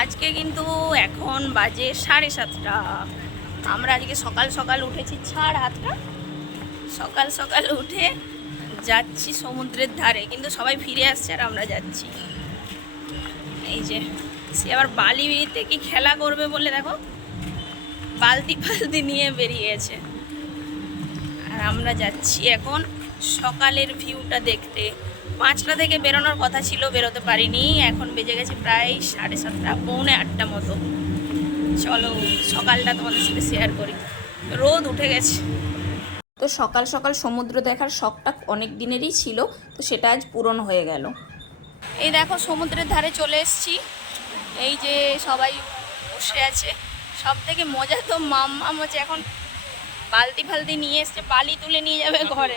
আজকে কিন্তু এখন বাজে সাড়ে সাতটা। আমরা আজকে সকাল সকাল উঠেছি, ছাড় হাতটা। সকাল সকাল উঠে যাচ্ছি সমুদ্রের ধারে, কিন্তু সবাই ফিরে আসছে আর আমরা যাচ্ছি। এই যে, সে আবার বালিতে কি খেলা করবে বলে দেখো, বালতি ফালতি নিয়ে বেরিয়েছে। আর আমরা যাচ্ছি এখন সকালের ভিউটা দেখতে। পাঁচটা থেকে বেরোনোর কথা ছিল বেরোতে পারিনি। এখন বেজে গেছে প্রায় সাড়ে সাতটা পৌনে আটটা মতো। চলো সকালটা তোমাদের সাথে শেয়ার করি। রোদ উঠে গেছে। তো সকাল সকাল সমুদ্র দেখার শখটা অনেক দিনেরই ছিল তো সেটা আজ পূরণ হয়ে গেল। এই দেখো সমুদ্রের ধারে চলে এসেছি। এই যে সবাই বসে আছে। সব থেকে মজা তো মাম্মা হচ্ছে এখন বালতি ফালতি নিয়ে এসছে বালি তুলে নিয়ে যাবে ঘরে।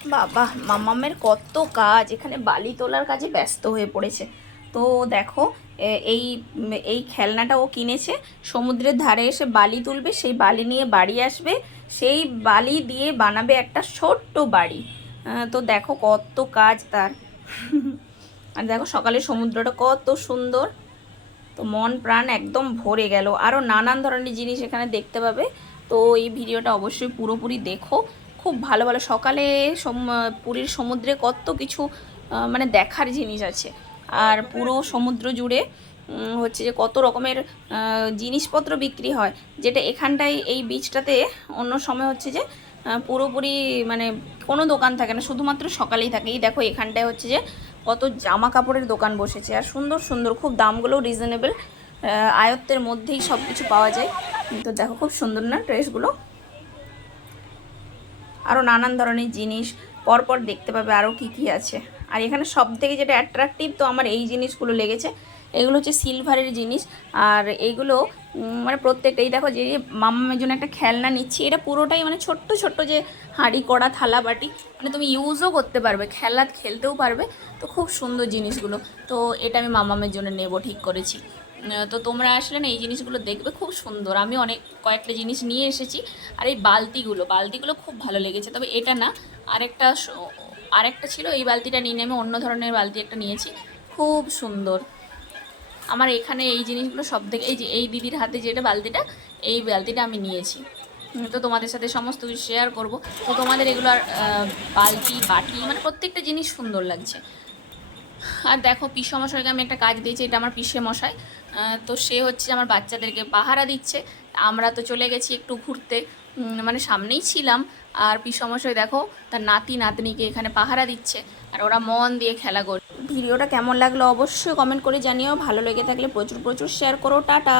বাবা, মামামের কত কাজ। এখানে বালি তোলার কাজে ব্যস্ত হয়ে পড়েছে। তো দেখো এই এই খেলনাটা ও কিনেছে। সমুদ্রের ধারে এসে বালি তুলবে, সেই বালি নিয়ে বাড়ি আসবে। সেই বালি দিয়ে বানাবে একটা ছোট্ট বাড়ি। তো দেখো কত কাজ তার। আর দেখো সকালে সমুদ্রটা কত সুন্দর। তো মন প্রাণ একদম ভরে গেল। আরও নানান ধরনের জিনিস এখানে দেখতে পাবে। তো এই ভিডিওটা অবশ্যই পুরোপুরি দেখো। খুব ভালো ভালো। সকালে পুরীর সমুদ্রে কত কিছু মানে দেখার জিনিস আছে। আর পুরো সমুদ্র জুড়ে হচ্ছে যে কত রকমের জিনিসপত্র বিক্রি হয়। যেটা এখানটায় এই বীজটাতে অন্য সময় হচ্ছে যে পুরোপুরি মানে কোনো দোকান থাকে না, শুধুমাত্র সকালেই থাকে। এই দেখো এখানটায় হচ্ছে যে কত জামা কাপড়ের দোকান বসেছে। আর সুন্দর সুন্দর, খুব দামগুলোও রিজনেবল আয়ত্তের মধ্যেই সব কিছু পাওয়া যায়। তো দেখো খুব সুন্দর না ড্রেসগুলো? আরও নানান ধরনের জিনিস, পরপর দেখতে পাবে আরও কি কি আছে। আর এখানে সব থেকে যেটা অ্যাট্রাকটিভ তো আমার এই জিনিসগুলো লেগেছে, এগুলো হচ্ছে সিলভারের জিনিস। আর এইগুলো মানে প্রত্যেকটা, এই দেখো যে মামামের জন্য একটা খেলনা নিচ্ছি, এটা পুরোটাই মানে ছোট্ট ছোট্ট যে হাঁড়ি, কড়া, থালা, বাটি মানে তুমি ইউজও করতে পারবে খেলা খেলতেও পারবে। তো খুব সুন্দর জিনিসগুলো, তো এটা আমি মামামের জন্য নেব, ঠিক করেছি। তো তোমরা আসলে না এই জিনিসগুলো দেখবে, খুব সুন্দর। আমি অনেক, কয়েকটা জিনিস নিয়ে এসেছি, আর এই বালতিগুলো বালতিগুলো খুব ভালো লেগেছে। তবে এটা না, আরেকটা আরেকটা ছিল, এই বালতিটা নিয়ে নিয়ে আমি অন্য ধরনের বালতি একটা নিয়েছি। খুব সুন্দর। আমার এখানে এই জিনিসগুলো সব থেকে এই যে, এই দিদির হাতে যেটা বালতিটা, এই বালতিটা আমি নিয়েছি। তো তোমাদের সাথে সমস্ত কিছু শেয়ার করব। তো তোমাদের এগুলো আর বালতি, বাটি মানে প্রত্যেকটা জিনিস সুন্দর লাগছে। আর দেখো পিসে মশাইকে আমি একটা কাজ দিয়েছি, এটা আমার পিসে মশাই। তো সে হচ্ছে আমার বাচ্চাদেরকে পাহারা দিচ্ছে। আমরা তো চলে গেছি একটু ঘুরতে। মানে সামনেই ছিলাম। আর পিসে মশাই দেখো, তার নাতি নাতনিকে এখানে পাহারা দিচ্ছে। আর ওরা মন দিয়ে খেলা করে ভিডিওটা কেমন লাগল অবশ্যই কমেন্ট করে জানিও। ভালো লেগে থাকলে প্রচুর প্রচুর শেয়ার করো। টাটা!